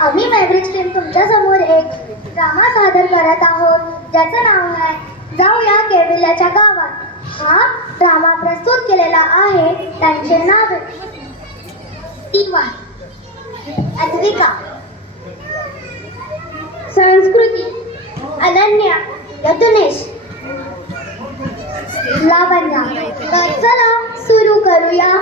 आम्ही मॅव्हरिक्स टीम तुमच्या समोर एक ड्रामा सादर करत आहोत, ज्याचं नाव आहे जाऊया केविल्याच्या गावात. हा ड्रामा प्रस्तुत केलेला आहे. त्यांचे नाव टीमा, अद्विका, संस्कृती, अनन्या, यतुनेश, लावण्या. तर चला सुरू करूया.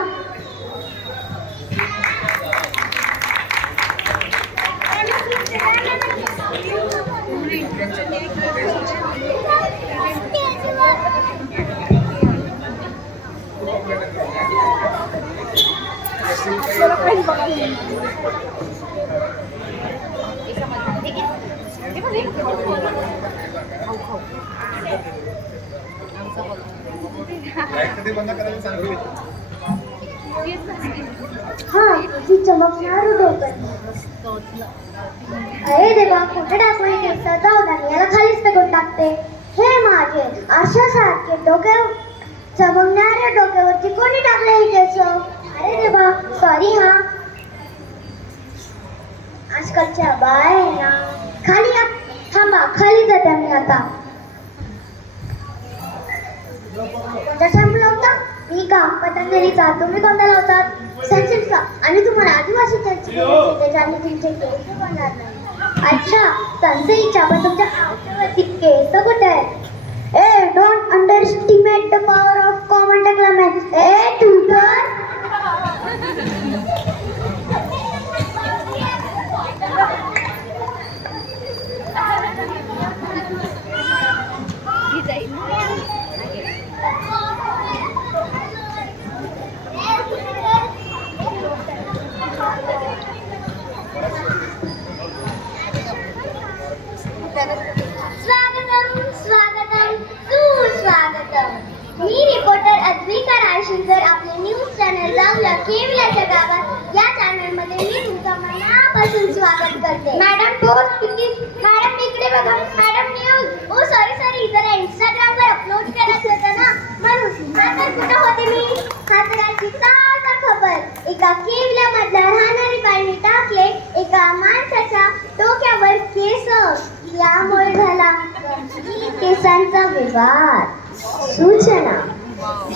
हाँ तुझी चमकणार डोकं. अरे देवा, कुठे टाकून केसा जाऊ द्या, याला खालीच फेकून टाकते. हे माझे आशासारखे डोके, चमकणाऱ्या डोक्यावरती कोणी टाकले हे केस? अरे देवा, सॉरी. हा आजकालच्या बाय ना. खाली या. थांबा, खाली जाते मी आता. कोणता शॅम्पू लावता? मी का पतंजलीचा. तुम्ही कोणता लावतात? सनसिल्कचा. आणि तुम्हाला आदिवासी त्याच्याने तुमचे केस बनणार नाही. अच्छा, सनसिल्कच्या. पण तुमच्या आजवरती केस कुठे आहे? ए, don't underestimate the power of common development. A tutor, स्वागतम स्वागतम सुस्वागतम. मी रिपोर्टर अद्विका रायशिंगर, आपले न्यूज चॅनल जाऊया केविल्याच्या गावात या चॅनल मध्ये मी तुमचं मनापासून स्वागत करते. Madam post please. मॅडम इकडे बघा. Madam news. ओ सॉरी, जरा इंस्टाग्राम वर अपलोड करायचं होतं ना, म्हणून. आता कुठं होते मी? हातराची ताजा खबर. एका केविल्या मधल्या राहणारी बाईने टाकले एका माणसाच्या डोक्यावर केस. यामुळे झाला केसांचा विवाद. सूचना: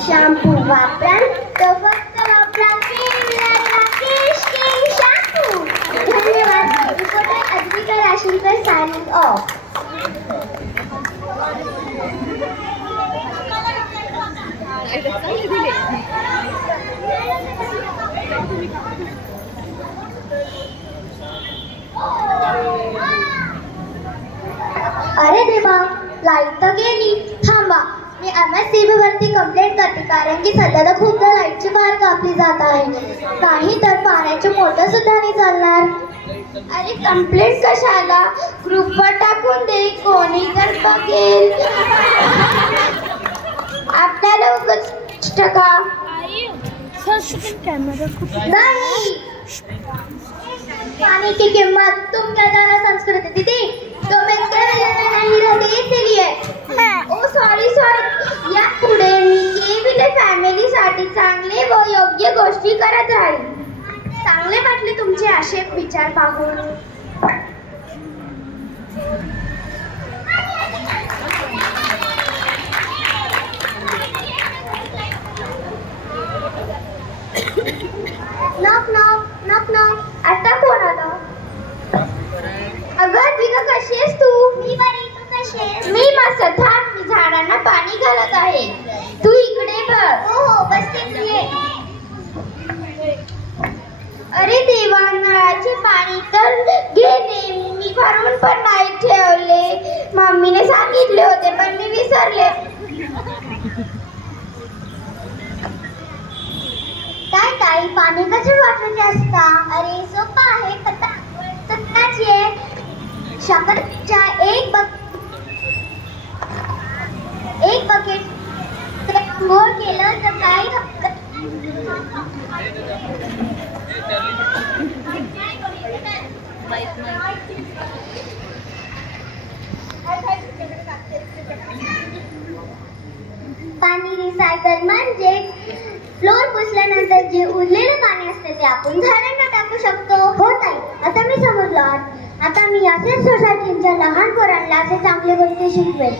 शॅम्पू वापरा तर फक्त वापरा केविल्याचा केश किंग शॅम्पू. धन्यवाद. Reporter Advika Rashikar signing off. अरे देवा, लाईट तर गेली. थांबा, मी MSCB वरती कंप्लेंट करते, कारण की सध्या तर खूपदा लाईटची वायर कापली जात आहे. नाही तर पाण्याची मोटर सुद्धा नाही चालणार. अरे कंप्लेंट कशाला? ग्रुपवर टाकून दे, कोणी तर बघेल. आपल्याला उगाच टका नाही. पानी की कीमत तुम क्या जाना संस्कृति दीदी, तो मैं केवल नहीं रहते इसलिए. ओ सॉरी, या पुढे मी केविल फॅमिली साठी चांगले व योग्य गोष्टी करत राहील. चांगले वाटले तुमचे असे विचार पाहून. Knock knock knock knock. आता कोण आलं? अगं अद्विका, कशी आहेस तू? मी बरी, तू कशी आहेस? मी मस्त. थांब, मी झाडांना पाणी घालत आहे. तू इकडे बघ. हो बसते. ये. अरे देवा, नळाचे पाणी तर गेले. मी भरून पण नाही ठेवले. मम्मीने सांगितले होते पण मी विसरले. काय पाणी कसे वापरायचे असता? अरे सोपं आहे. शकरच्या एक बकेट अंघोळ केलं तर काही पाणी रिसायकल म्हणजे फ्लोर पुसल्यानंतर जे उरलेलं पाणी असते ते आपण झाडांना टाकू शकतो. हो ताई, आता मी समजलो. आता मी असेच सोसायटीच्या लहान पोरांना असे चांगले गोष्टी शिकवेल.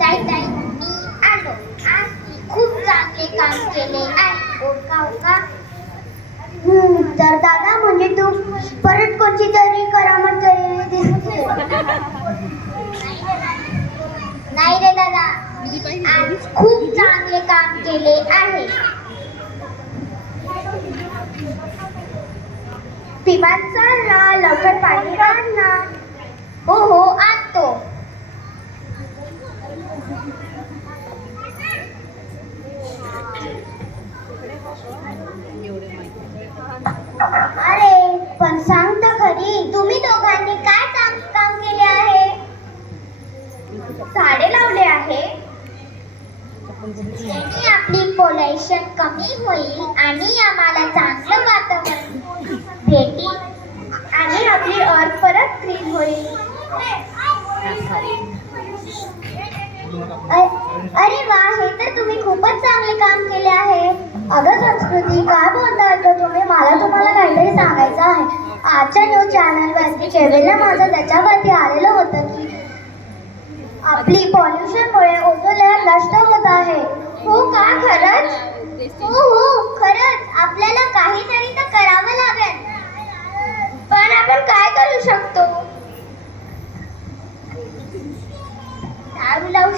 ताई मी आलो. आज मी खूप चांगले काम केले आहे. ओका तर दादा, म्हणजे तू परत कोणती तरी करामत केलेली दिसते. नाही रे दादा, मी आज खूप चांगले काम केले आहे. पिपांचा ना लवकर पाणी काढ ना. हो आणतो. अरे पण सांग तर खरी, तुम्ही दोघांनी काय काम केले आहे? झाडे लावले आहे. त्याने आपली पोल्युशन कमी होईल आणि आम्हाला चांगलं वातावरण भेटेल आणि आपली अर्थ परत क्लीन होईल. अरे वा, हे तर तुम्ही खूपच चांगले काम केले आहे. अगं संस्कृती, काय बोलताय का तुम्ही? मला तुम्हाला काहीतरी सांगायचं आहे. आजच्या न्यूज चॅनलवरती केवलला माझं त्याच्यावरती आलेलं होतं की आपली पॉल्युशनमुळे ओझोन लेयर नष्ट होत आहे.